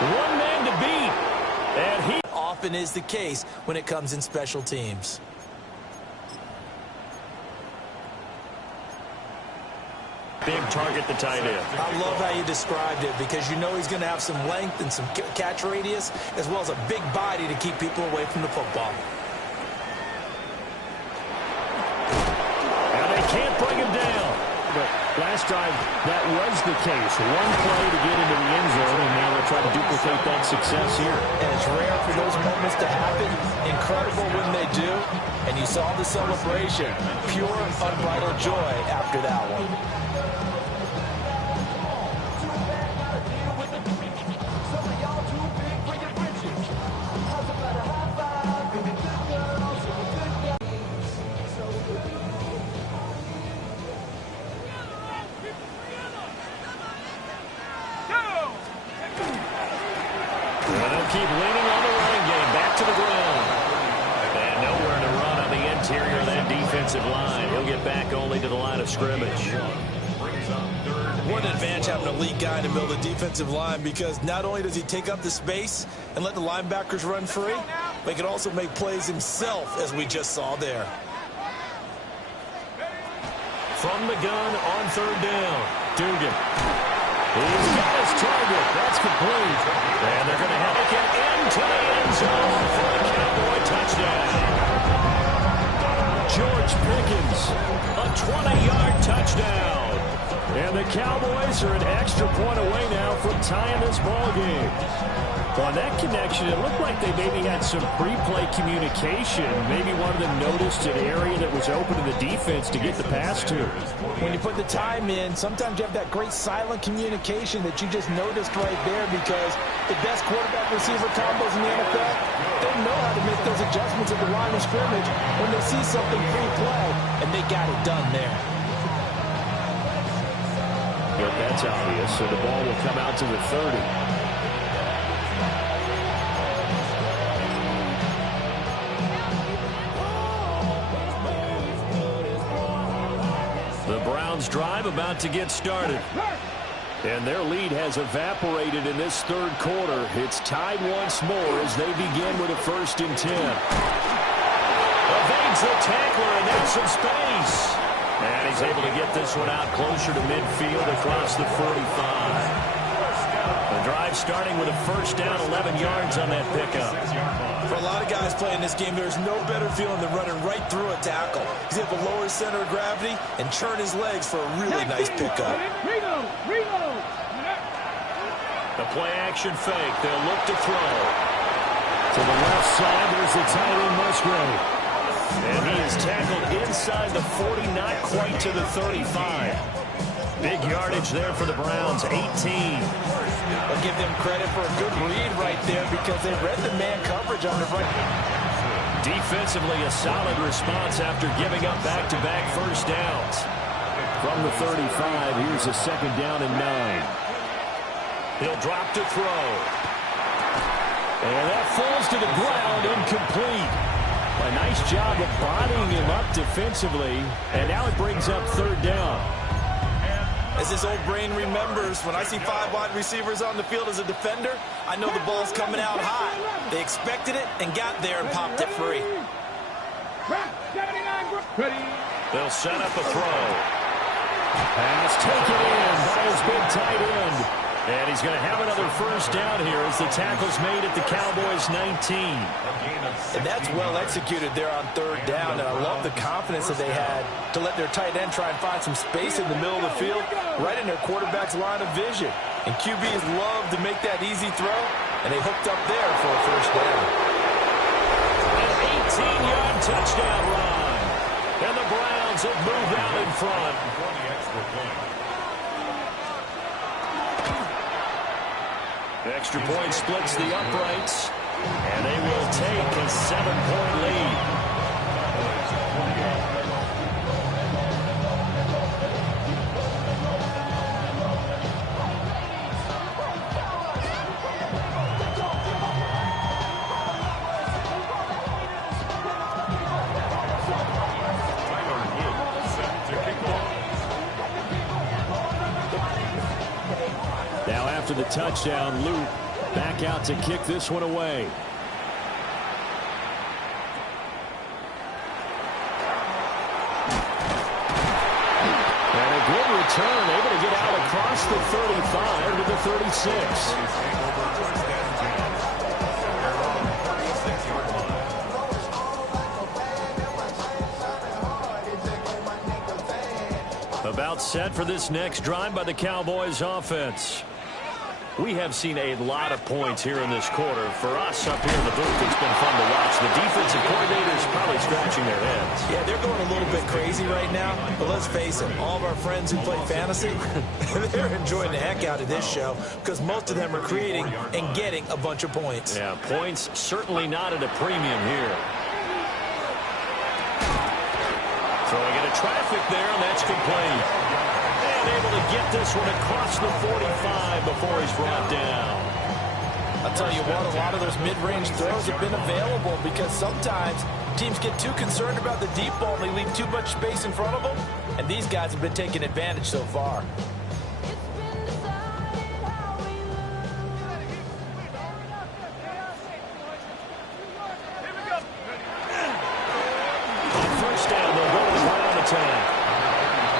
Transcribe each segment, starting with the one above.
One man to beat. And he often is the case when it comes in special teams. Big target, the tight end. I love how you described it because you know he's going to have some length and some catch radius as well as a big body to keep people away from the football. And they can't bring him down. But last drive, that was the case. One play to get into the end zone, and now they'll try to duplicate that success here. And it's rare for those moments to happen. Incredible when they do. And you saw the celebration. Pure, unbridled joy after that one. Keep leaning on the running game. Back to the ground. And nowhere to run on the interior of that defensive line. He'll get back only to the line of scrimmage. What an advantage having a elite guy in the middle of the defensive line, because not only does he take up the space and let the linebackers run free, but he can also make plays himself, as we just saw there. From the gun on third down. Dugan. He's got his target. That's complete. And they're going to have it into the end zone for a Cowboy touchdown. George Pickens, a 20-yard touchdown. And the Cowboys are an extra point away now from tying this ball game. On that connection, it looked like they maybe had some pre-play communication. Maybe one of them noticed an area that was open to the defense to get the pass to. When you put the time in, sometimes you have that great silent communication that you just noticed right there, because the best quarterback-receiver combos in the NFL, they know how to make those adjustments at the line of scrimmage when they see something pre-play, and they got it done there. But that's obvious, so the ball will come out to the 30. The Browns' drive about to get started. And their lead has evaporated in this third quarter. It's tied once more as they begin with a 1st and 10. Evades the tackler, and there's some space. And he's able to get this one out closer to midfield across the 45. The drive starting with a 1st down, 11 yards on that pickup. For a lot of guys playing this game, there's no better feeling than running right through a tackle. He's able to lower his center of gravity and churn his legs for a really nice pickup. The play-action fake. They'll look to throw. To the left side, there's the tight end, Musgrave. And he is tackled inside the 40, not quite to the 35. Big yardage there for the Browns, 18. I'll give them credit for a good read right there, because they read the man coverage on the right. Defensively, a solid response after giving up back-to-back 1st downs. From the 35, here's a 2nd down and 9. He'll drop to throw. And that falls to the ground, incomplete. A nice job of bodying him up defensively, and now it brings up 3rd down. As this old brain remembers, when I see 5 wide receivers on the field as a defender, I know the ball's coming out high. They expected it and got there and popped it free. They'll set up a throw. Pass taken in by his big tight end. And he's going to have another 1st down here as the tackle's made at the Cowboys' 19. And that's well executed there on 3rd down, and I love the confidence that they had to let their tight end try and find some space in the middle of the field, right in their quarterback's line of vision. And QBs love to make that easy throw, and they hooked up there for a 1st down. An 18-yard touchdown run. And the Browns have moved out in front. Extra point splits the uprights, and they will take a 7-point lead. Now after the touchdown, Luke back out to kick this one away. And a good return, able to get out across the 35 to the 36. About set for this next drive by the Cowboys offense. We have seen a lot of points here in this quarter. For us up here in the booth, it's been fun to watch. The defensive coordinators probably scratching their heads. Yeah, they're going a little bit crazy right now. But let's face it, all of our friends who play fantasy, they're enjoying the heck out of this show because most of them are creating and getting a bunch of points. Yeah, points certainly not at a premium here. Throwing into traffic there, and that's complete. And able to get this one across the 45 before he's brought down. I'll tell you what, a lot of those mid-range throws have been available because sometimes teams get too concerned about the deep ball and they leave too much space in front of them. And these guys have been taking advantage so far.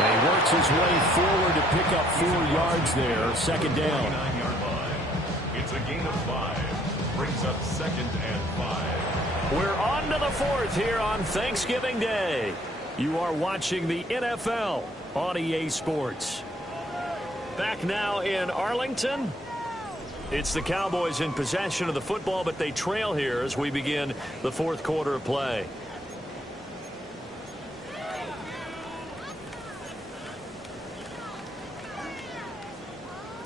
And he works his way forward to pick up 4 yards there. Second down. 9-yard line. It's a gain of 5. Brings up 2nd and 5. We're on to the 4th here on Thanksgiving Day. You are watching the NFL on EA Sports. Back now in Arlington. It's the Cowboys in possession of the football, but they trail here as we begin the 4th quarter of play.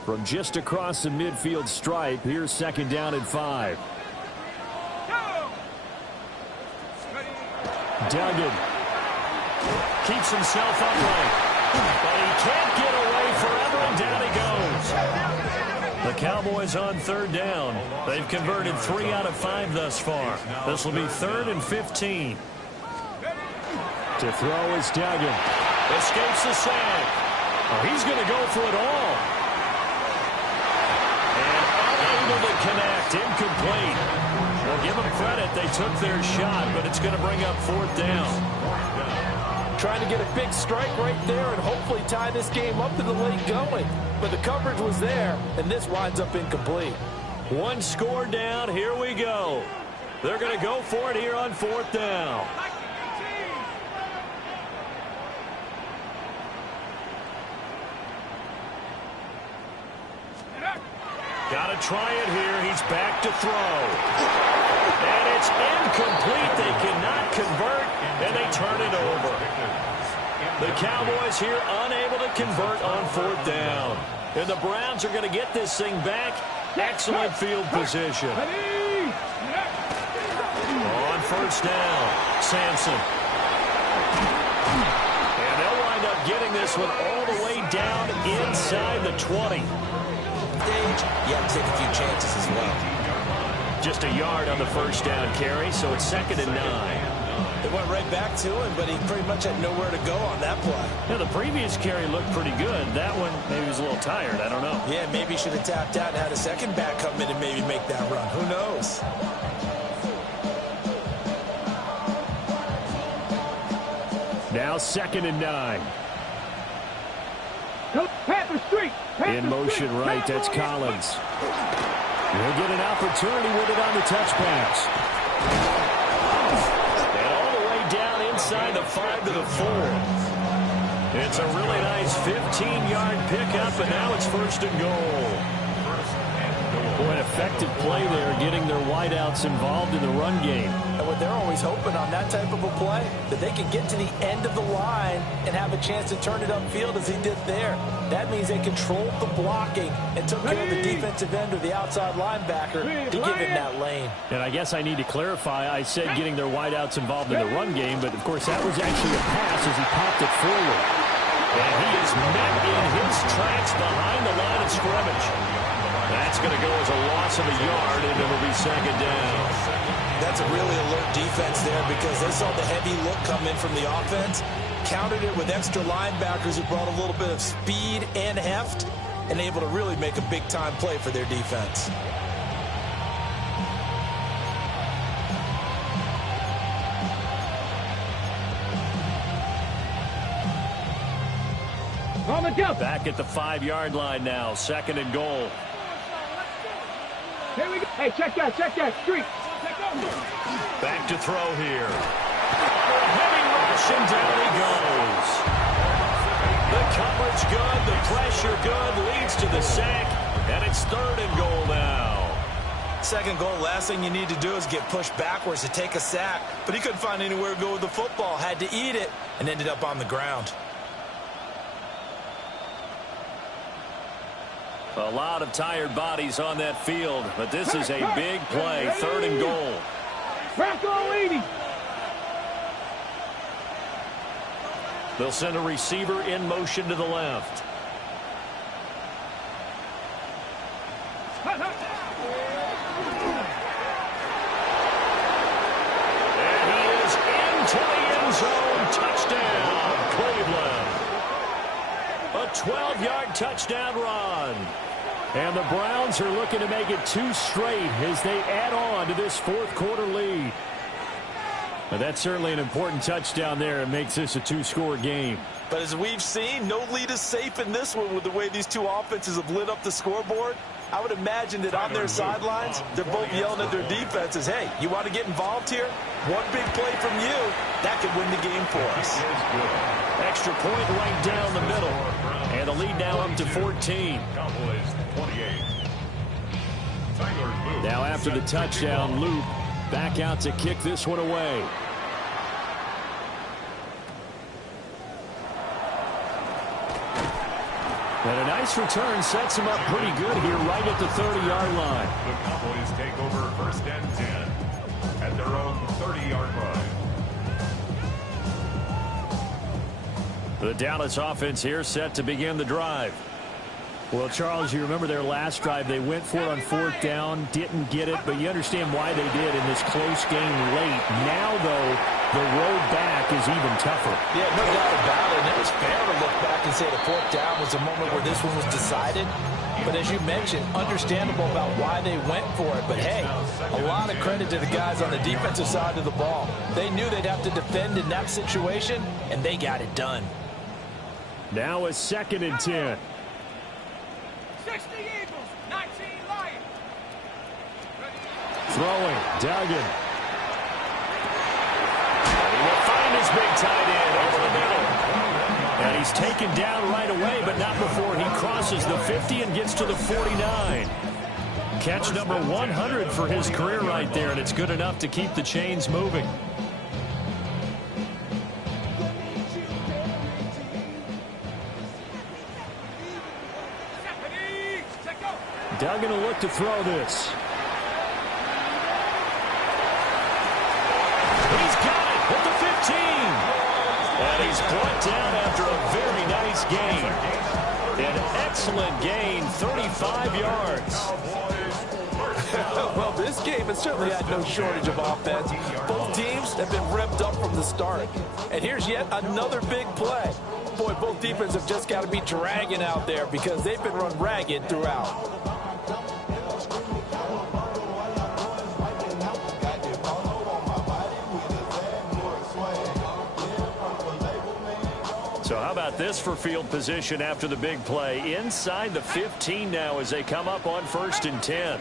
From just across the midfield stripe, here's 2nd down and 5. Duggan keeps himself upright, but he can't get away forever, and down he goes. The Cowboys on 3rd down. They've converted 3 out of 5 thus far. This will be 3rd and 15. To throw is Duggan. Escapes the sack. Oh, he's going to go for it all. To connect, incomplete. We'll give them credit. They took their shot, but it's going to bring up 4th down. Trying to get a big strike right there and hopefully tie this game up in the late going. But the coverage was there, and this winds up incomplete. 1 score down. Here we go. They're going to go for it here on 4th down. Got to try it here. He's back to throw. And it's incomplete. They cannot convert, and they turn it over. The Cowboys here unable to convert on 4th down. And the Browns are going to get this thing back. Excellent field position. On 1st down, Sampson. And they'll wind up getting this one all the way down inside the 20. Stage, you have to take a few chances as well. Just a yard on the 1st down carry, so it's 2nd and 9. It went right back to him, but he pretty much had nowhere to go on that play. Yeah, the previous carry looked pretty good. That one, maybe he was a little tired. I don't know. Yeah, maybe he should have tapped out and had a second back come in and maybe make that run. Who knows? Now 2nd and 9. In motion right, that's Collins. He'll get an opportunity with it on the touch pass. And all the way down inside the 5 to the 4. It's a really nice 15-yard pickup, and now it's 1st and goal. Boy, an effective play there, getting their wideouts involved in the run game. And what they're always hoping on that type of a play, that they can get to the end of the line and have a chance to turn it upfield as he did there. That means they controlled the blocking and took care of the defensive end or the outside linebacker to give him that lane. And I guess I need to clarify, I said getting their wideouts involved in the run game, but of course that was actually a pass as he popped it forward. And he is met in his tracks behind the line of scrimmage. That's going to go as a loss of a yard, and it'll be 2nd down. That's a really alert defense there because they saw the heavy look come in from the offense, countered it with extra linebackers who brought a little bit of speed and heft, and able to really make a big-time play for their defense. Back at the 5-yard line now. 2nd and goal. Here we go. Hey, check that, street. Back to throw here. Heavy rush, and down he goes. The coverage good, the pressure good, leads to the sack, and it's 3rd and goal now. 2nd goal, last thing you need to do is get pushed backwards to take a sack. But he couldn't find anywhere to go with the football, had to eat it, and ended up on the ground. A lot of tired bodies on that field, but this is a big play. 3rd and goal. Bronco 80. They'll send a receiver in motion to the left. And he is into the end zone. Touchdown, Cleveland. A 12-yard touchdown run. And the Browns are looking to make it 2 straight as they add on to this 4th quarter lead. Now, that's certainly an important touchdown there. It makes this a 2-score game. But as we've seen, no lead is safe in this one with the way these two offenses have lit up the scoreboard. I would imagine that on their sidelines, they're both yelling at their defenses, hey, you want to get involved here? One big play from you, that could win the game for us. Extra point right down the middle. And the lead now up to 14. Cowboys 28. Now after the touchdown, Luke back out to kick this one away. And a nice return sets him up pretty good here right at the 30-yard line. The Cowboys take over 1st and 10 at their own 30-yard line. The Dallas offense here set to begin the drive. Well, Charles, you remember their last drive. They went for it on 4th down, didn't get it, but you understand why they did in this close game late. Now, though, the road back is even tougher. Yeah, no doubt about it. And it was fair to look back and say the 4th down was a moment where this one was decided. But as you mentioned, understandable about why they went for it. But, hey, a lot of credit to the guys on the defensive side of the ball. They knew they'd have to defend in that situation, and they got it done. Now a 2nd and 10. 60 Eagles, 19 Lions. Throwing, Duggan. He will find his big tight end over the middle. And he's taken down right away, but not before he crosses the 50 and gets to the 49. Catch number 100 for his career right there, and it's good enough to keep the chains moving. Duggan will look to throw this. He's got it at the 15. And he's brought down after a very nice gain. An excellent gain, 35 yards. Well, this game has certainly had no shortage of offense. Both teams have been revved up from the start. And here's yet another big play. Boy, both defenses have just got to be dragging out there because they've been run ragged throughout. So how about this for field position after the big play? Inside the 15 now as they come up on 1st and 10.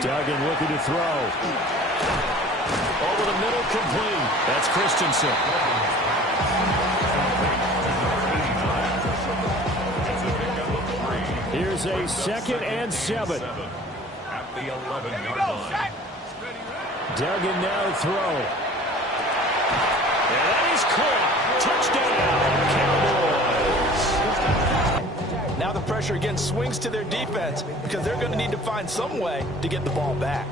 Duggan looking to throw. Over the middle, complete. That's Christensen. Here's a 2nd and 7. At the 11-yard line. Duggan now to throw. And that is caught. Touchdown, Cowboys. Now the pressure again swings to their defense because they're going to need to find some way to get the ball back.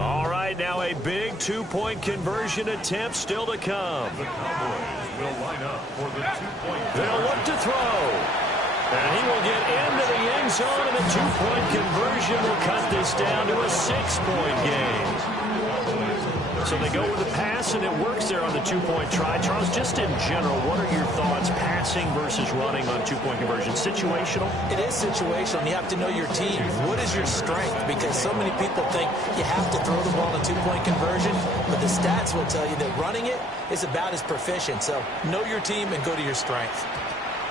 All right, now a big 2-point conversion attempt still to come. The Cowboys will line up for the 2-point. They'll look to throw. And he will get into the end zone, and the 2-point conversion will cut this down to a 6-point game. So they go with the pass, and it works there on the two-point try. Charles, just in general, what are your thoughts passing versus running on two-point conversion? Situational? It is situational, and you have to know your team. What is your strength? Because so many people think you have to throw the ball in a two-point conversion, but the stats will tell you that running it is about as proficient. So know your team and go to your strength.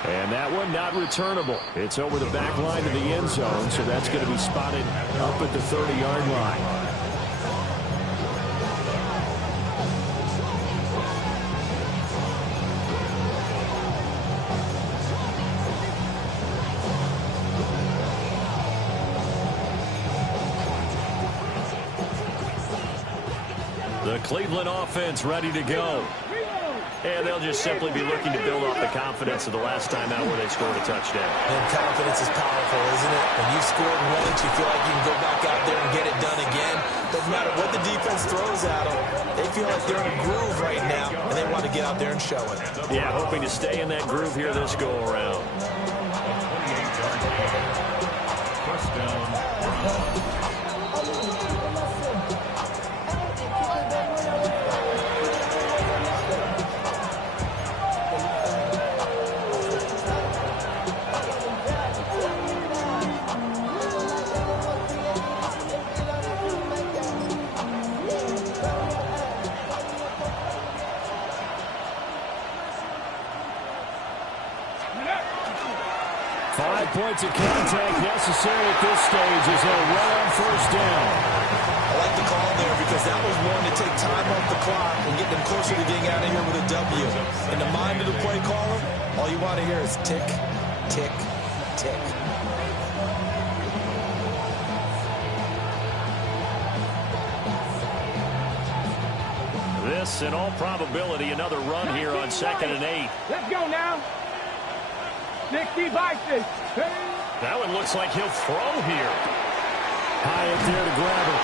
And that one not returnable. It's over the back line to the end zone, so that's going to be spotted up at the 30-yard line. The Cleveland offense ready to go. And they'll just simply be looking to build off the confidence of the last time out where they scored a touchdown. And confidence is powerful, isn't it? When you've scored once, you feel like you can go back out there and get it done again. Doesn't matter what the defense throws at them. They feel like they're in a groove right now, and they want to get out there and show it. Yeah, hoping to stay in that groove here this go-around. First down, Browns. 5 points of contact necessary at this stage as they'll run on first down. I like the call there because that was one to take time off the clock and get them closer to getting out of here with a W. In the mind of the play caller, all you want to hear is tick, tick, tick. This, in all probability, another run here on 2nd and 8. Let's go now. 60 by 6. That one looks like he'll throw here. High up there to grab it.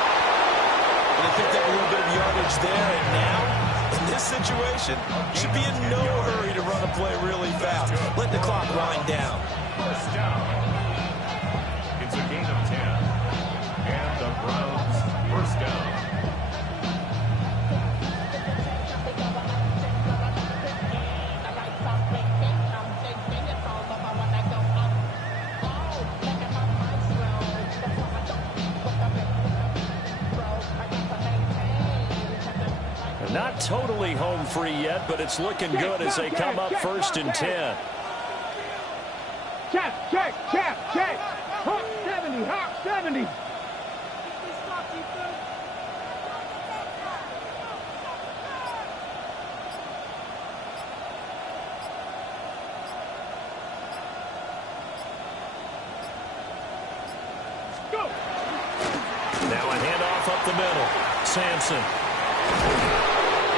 And they picked up a little bit of yardage there, and now, in this situation, should be in no hurry to run a play really fast. Let the clock wind down. First down. It's a gain of 10. And the Browns, first down. Not totally home free yet, but it's looking good as they come up 1st and 10. Check, check, check, check. Hawk 70, Hawk 70. Go. Now a handoff up the middle. Sampson.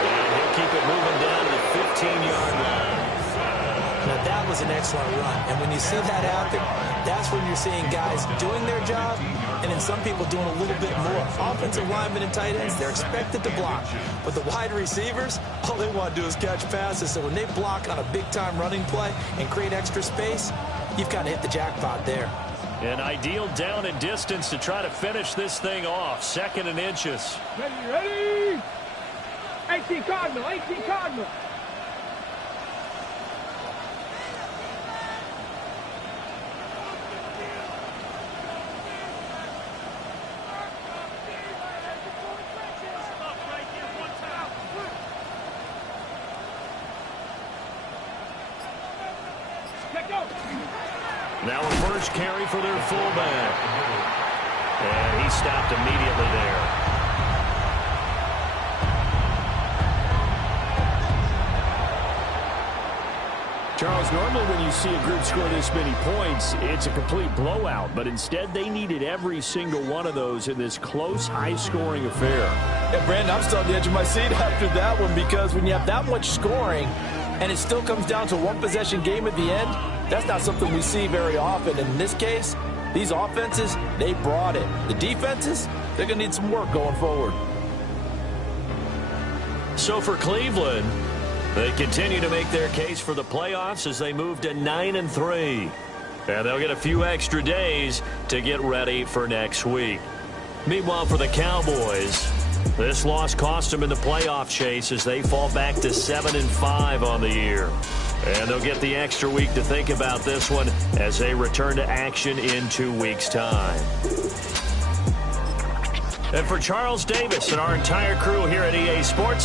And he'll keep it moving down to the 15-yard line. Now, that was an excellent run. And when you see that happen, that's when you're seeing guys doing their job and then some people doing a little bit more. Offensive linemen and tight ends, they're expected to block. But the wide receivers, all they want to do is catch passes. So when they block on a big-time running play and create extra space, you've kind of hit the jackpot there. An ideal down and distance to try to finish this thing off. 2nd and inches. Ready, ready. 18 Cardinal, 18 Cardinal. Now a first carry for their fullback. And he stopped immediately there. Charles, normally when you see a group score this many points, it's a complete blowout. But instead, they needed every single one of those in this close, high-scoring affair. Yeah, Brandon, I'm still on the edge of my seat after that one because when you have that much scoring and it still comes down to a one-possession game at the end, that's not something we see very often. And in this case, these offenses, they brought it. The defenses, they're going to need some work going forward. So for Cleveland, they continue to make their case for the playoffs as they move to 9-3. And they'll get a few extra days to get ready for next week. Meanwhile, for the Cowboys, This loss cost them in the playoff chase as they fall back to 7-5 on the year. And they'll get the extra week to think about this one as they return to action in 2 weeks' time. And for Charles Davis and our entire crew here at EA Sports,